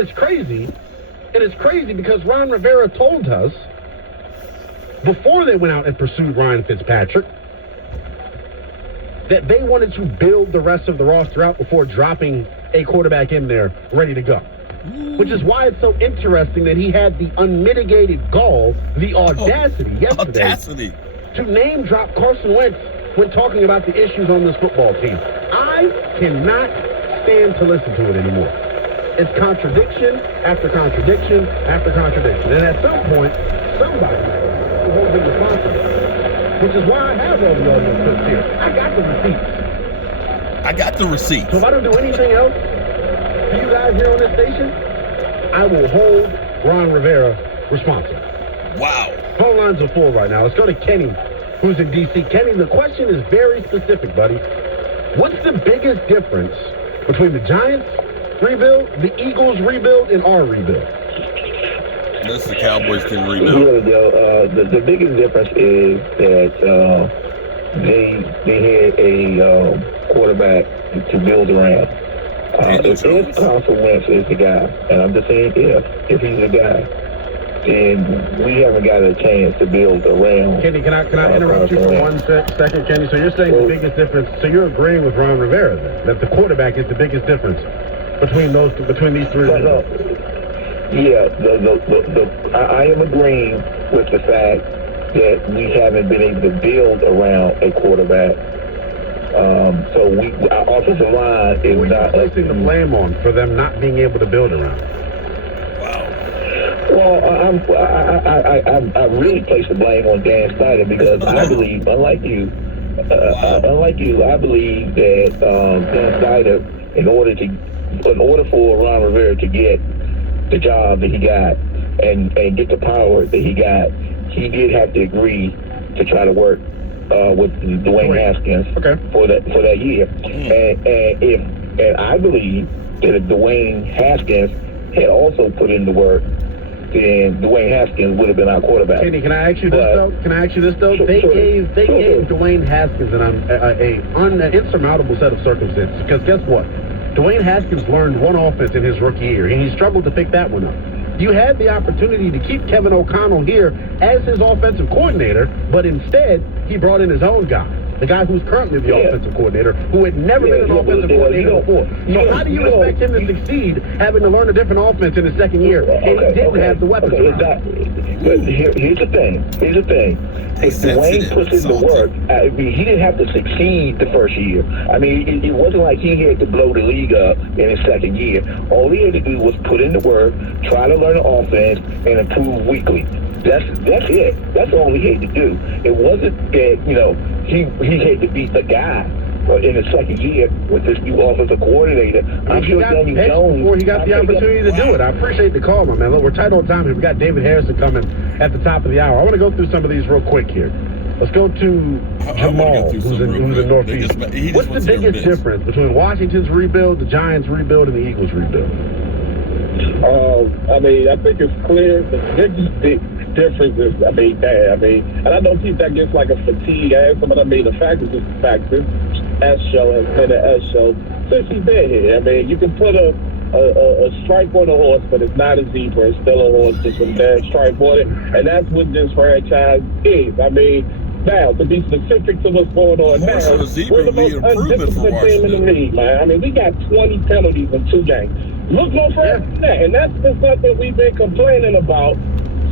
It's crazy. It is crazy because Ron Rivera told us before they went out and pursued Ryan Fitzpatrick that they wanted to build the rest of the roster out before dropping a quarterback in there ready to go. Which is why it's so interesting that he had the unmitigated gall, the audacity yesterday to name drop Carson Wentz when talking about the issues on this football team. I cannot stand to listen to it anymore. It's contradiction after contradiction after contradiction. And at some point, somebody will hold him responsible. Which is why I have all the audio clips here. I got the receipts. So if I don't do anything else for you guys here on this station, I will hold Ron Rivera responsible. Wow. Phone lines are full right now. Let's go to Kenny, who's in D.C. Kenny, the question is very specific, buddy. What's the biggest difference between the Giants rebuild, the Eagles rebuild, and our rebuild? Unless the Cowboys can rebuild. The biggest difference is that they had a quarterback to build around. If Carson Wentz is the guy, and I'm just saying if he's the guy, then we haven't got a chance to build around. Kenny, can I interrupt you for 1 second, Kenny? So you're saying the biggest difference, so you're agreeing with Ron Rivera then, that the quarterback is the biggest difference between these three? I am agreeing with the fact that we haven't been able to build around a quarterback. So our offensive line is not placing the blame on for them not being able to build around. Wow. Well, I really place the blame on Dan Snyder because I believe, unlike you, I believe that Dan Snyder, in order for Ron Rivera to get the job that he got and get the power that he got, he did have to agree to try to work with Dwayne Haskins for that year. And I believe that if Dwayne Haskins had also put in the work, then Dwayne Haskins would have been our quarterback. Kenny, can I ask you this though? They gave Dwayne Haskins an insurmountable set of circumstances. Because guess what? Dwayne Haskins learned one offense in his rookie year, and he struggled to pick that one up. You had the opportunity to keep Kevin O'Connell here as his offensive coordinator, but instead, he brought in his own guy, the guy who's currently the offensive coordinator, who had never been an offensive coordinator before. So how do you expect him to succeed having to learn a different offense in his second year, and he didn't have the weapons around? But here's the thing. If Dwayne puts in the work, he didn't have to succeed the first year. I mean, it wasn't like he had to blow the league up in his second year. All he had to do was put in the work, try to learn the offense, and improve weekly. That's it. That's all he had to do. It wasn't that, he had to beat the guy in his second year with this new offensive coordinator. I'm sure Daniel Jones, before he got the opportunity to do it. I appreciate the call, my man. Look, we're tight on time here. We got David Harrison coming at the top of the hour. I want to go through some of these real quick here. Let's go to Jamal, who's in Northeast. What's the biggest difference between Washington's rebuild, the Giants' rebuild, and the Eagles' rebuild? I think it's clear. The biggest difference is, and I know people that gets like a fatigue answer, but the fact is just the fact is S show has been an S show since he's been here. You can put a stripe on a horse, but it's not a zebra. It's still a horse with some bad stripe on it, and that's what this franchise is. Now, to be specific to what's going on now, we're the most undisciplined team in the league, man. We got 20 penalties in 2 games. Look no further than that, and that's been something we've been complaining about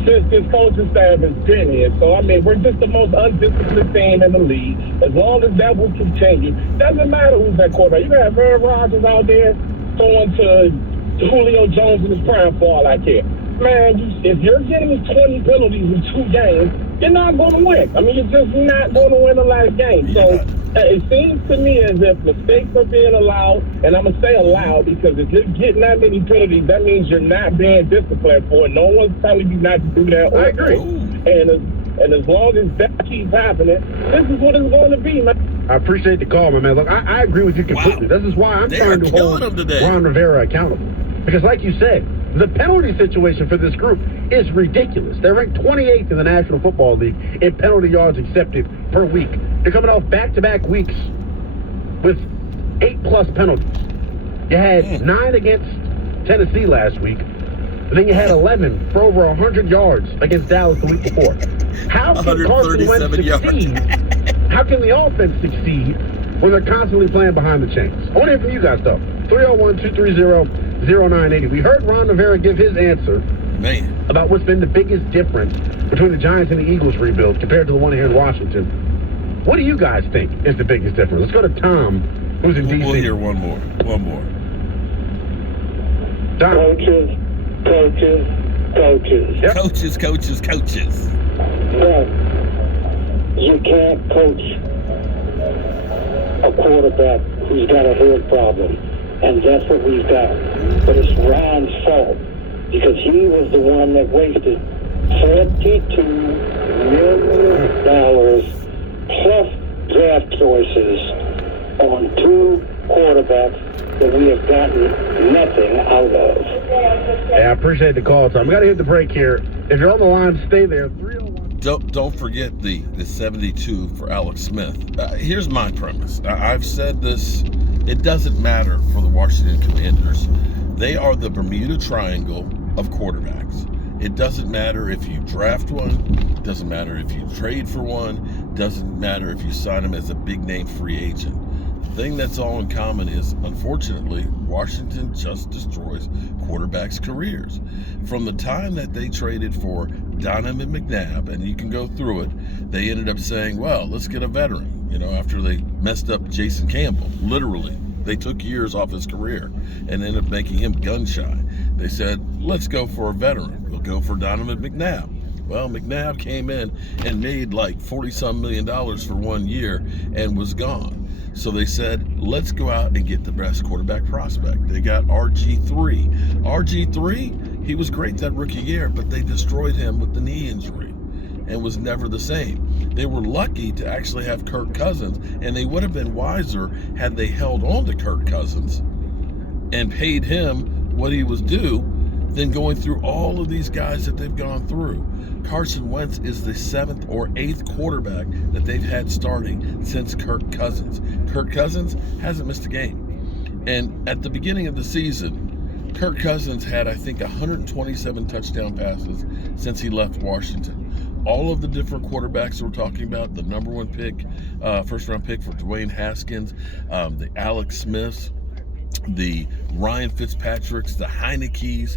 since this coaching staff has been here. So, we're just the most undisciplined team in the league. As long as that will continue, doesn't matter who's that quarterback. You can have Aaron Rodgers out there throwing to Julio Jones in his prime for all I care. Man, if you're getting 20 penalties in 2 games, you're not going to win. You're just not going to win the last game. So it seems to me as if mistakes are being allowed, and I'm going to say allowed because if you're getting that many penalties, that means you're not being disciplined for it. No one's telling you not to do that. I agree. And as long as that keeps happening, this is what it's going to be, man. I appreciate the call, my man. Look, I agree with you completely. Wow. This is why I'm trying to hold Ron Rivera accountable. Because like you said, the penalty situation for this group is ridiculous. They're ranked 28th in the National Football League in penalty yards accepted per week. They're coming off back-to-back weeks with 8+ penalties. You had 9 against Tennessee last week. And then you had 11 for over 100 yards against Dallas the week before. How can Carson Wentz 137 yards. succeed? How can the offense succeed when they're constantly playing behind the chains? I want to hear from you guys, though. 301-230-0980. We heard Ron Rivera give his answer about what's been the biggest difference between the Giants and the Eagles rebuild compared to the one here in Washington. What do you guys think is the biggest difference? Let's go to Tom, who's in D.C. We'll hear one more. Tom. Coaches. Yep. Coaches. But you can't coach a quarterback who's got a head problem. And that's what we've got. But it's Ron's fault. Because he was the one that wasted $42 million plus draft choices on 2 quarterbacks that we have gotten nothing out of. Hey, I appreciate the call, Tom. We got to hit the break here. If you're on the line, stay there. 301. Don't forget the 72 for Alex Smith. Here's my premise. I've said this. It doesn't matter for the Washington Commanders. They are the Bermuda Triangle of quarterbacks. It doesn't matter if you draft one, doesn't matter if you trade for one, doesn't matter if you sign him as a big name free agent. The thing that's all in common is, unfortunately, Washington just destroys quarterbacks' careers. From the time that they traded for Donovan McNabb, and you can go through it, they ended up saying, well, let's get a veteran, after they messed up Jason Campbell. Literally, they took years off his career and ended up making him gun shy. They said, let's go for a veteran. We'll go for Donovan McNabb. Well, McNabb came in and made like $40-some million for 1 year and was gone. So they said, let's go out and get the best quarterback prospect. They got RG3. RG3, he was great that rookie year, but they destroyed him with the knee injury and was never the same. They were lucky to actually have Kirk Cousins, and they would have been wiser had they held on to Kirk Cousins and paid him what he was due than going through all of these guys that they've gone through. Carson Wentz is the 7th or 8th quarterback that they've had starting since Kirk Cousins. Kirk Cousins hasn't missed a game. And at the beginning of the season, Kirk Cousins had, I think, 127 touchdown passes since he left Washington. All of the different quarterbacks we're talking about, the number 1 pick, first-round pick for Dwayne Haskins, the Alex Smiths, the Ryan Fitzpatricks, the Heinekes,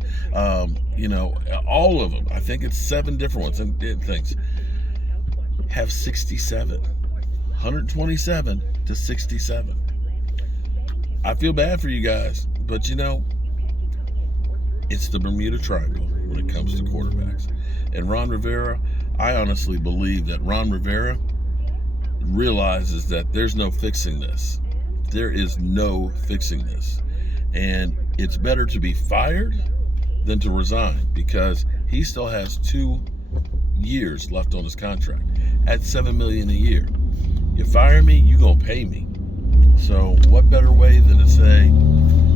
all of them. I think it's 7 different ones and things. Have 67. 127 to 67. I feel bad for you guys, but it's the Bermuda Triangle when it comes to quarterbacks. And Ron Rivera, I honestly believe that Ron Rivera realizes that there's no fixing this. There is no fixing this. And it's better to be fired than to resign, because he still has 2 years left on his contract at $7 million a year. You fire me, you gonna pay me. So what better way than to say,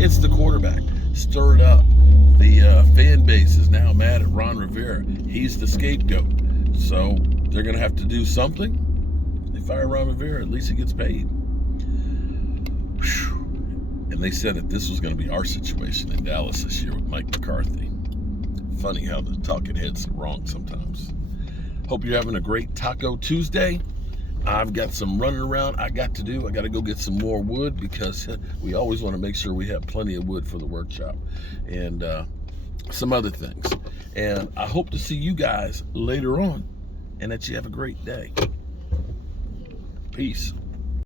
it's the quarterback. Stir it up. The fan base is now mad at Ron Rivera. He's the scapegoat. So they're going to have to do something. They fire Ron Rivera, at least he gets paid. Whew. And they said that this was going to be our situation in Dallas this year with Mike McCarthy. Funny how the talking heads are wrong sometimes. Hope you're having a great Taco Tuesday. I've got some running around I got to do. I got to go get some more wood, because we always want to make sure we have plenty of wood for the workshop, and some other things. And I hope to see you guys later on, and that you have a great day. Peace.